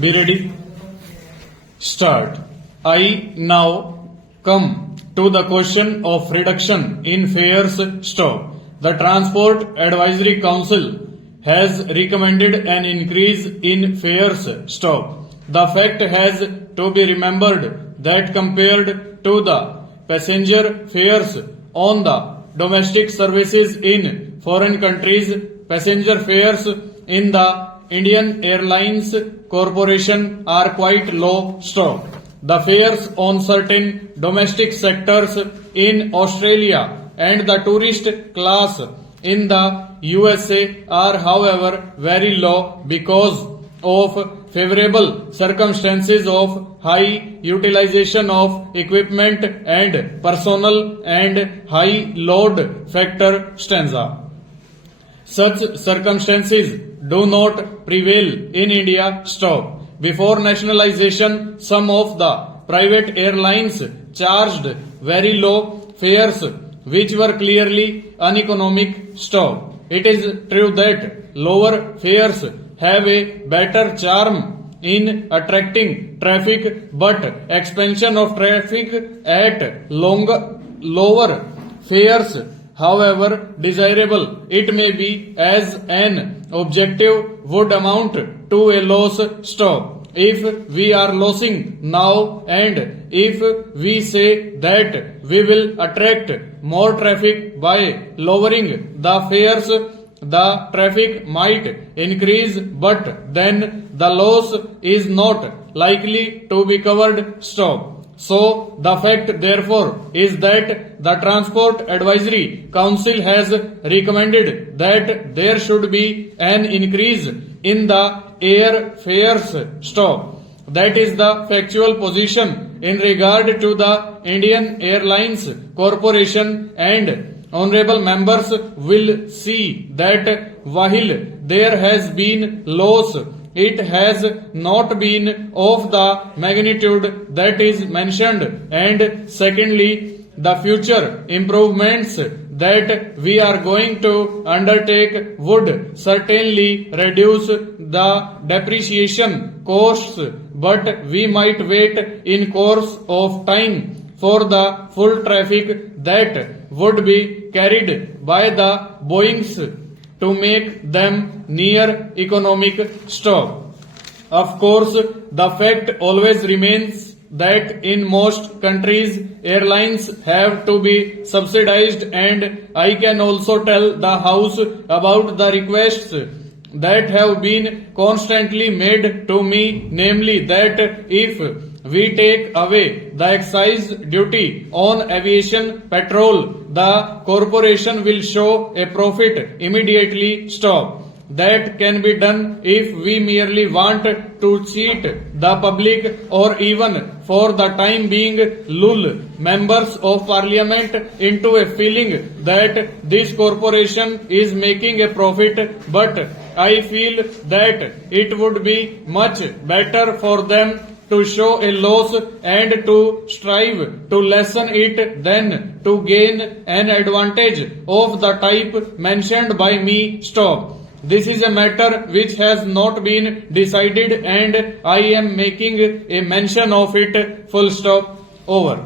Be ready. Start. I now come to the question of reduction in fares stop. The Transport Advisory Council has recommended an increase in fares stop. The fact has to be remembered that compared to the passenger fares on the domestic services in foreign countries, passenger fares in the Indian Airlines Corporation are quite low stop. The fares on certain domestic sectors in Australia and the tourist class in the USA are however very low because of favorable circumstances of high utilization of equipment and personnel and high load factor stanza. Such circumstances do not prevail in India. Stop. Before nationalization, some of the private airlines charged very low fares which were clearly uneconomic. Stop. It is true that lower fares have a better charm in attracting traffic, but expansion of traffic at lower fares, however desirable it may be as an objective, would amount to a loss. Stop. If we are losing now and if we say that we will attract more traffic by lowering the fares, the traffic might increase, but then the loss is not likely to be covered. Stop. So, the fact therefore is that the Transport Advisory Council has recommended that there should be an increase in the air fares. Stop. That is the factual position in regard to the Indian Airlines Corporation, and honorable members will see that while there has been loss, it has not been of the magnitude that is mentioned, and secondly, the future improvements that we are going to undertake would certainly reduce the depreciation costs, but we might wait in course of time for the full traffic that would be carried by the Boeings to make them near economic. Stop. Of course, the fact always remains that in most countries airlines have to be subsidized, and I can also tell the House about the requests that have been constantly made to me, namely that if we take away the excise duty on aviation petrol, the corporation will show a profit immediately. Stop. That can be done if we merely want to cheat the public, or even for the time being lull members of parliament into a feeling that this corporation is making a profit, but I feel that it would be much better for them to show a loss and to strive to lessen it than to gain an advantage of the type mentioned by me. Stop. This is a matter which has not been decided, and I am making a mention of it. Full stop. Over.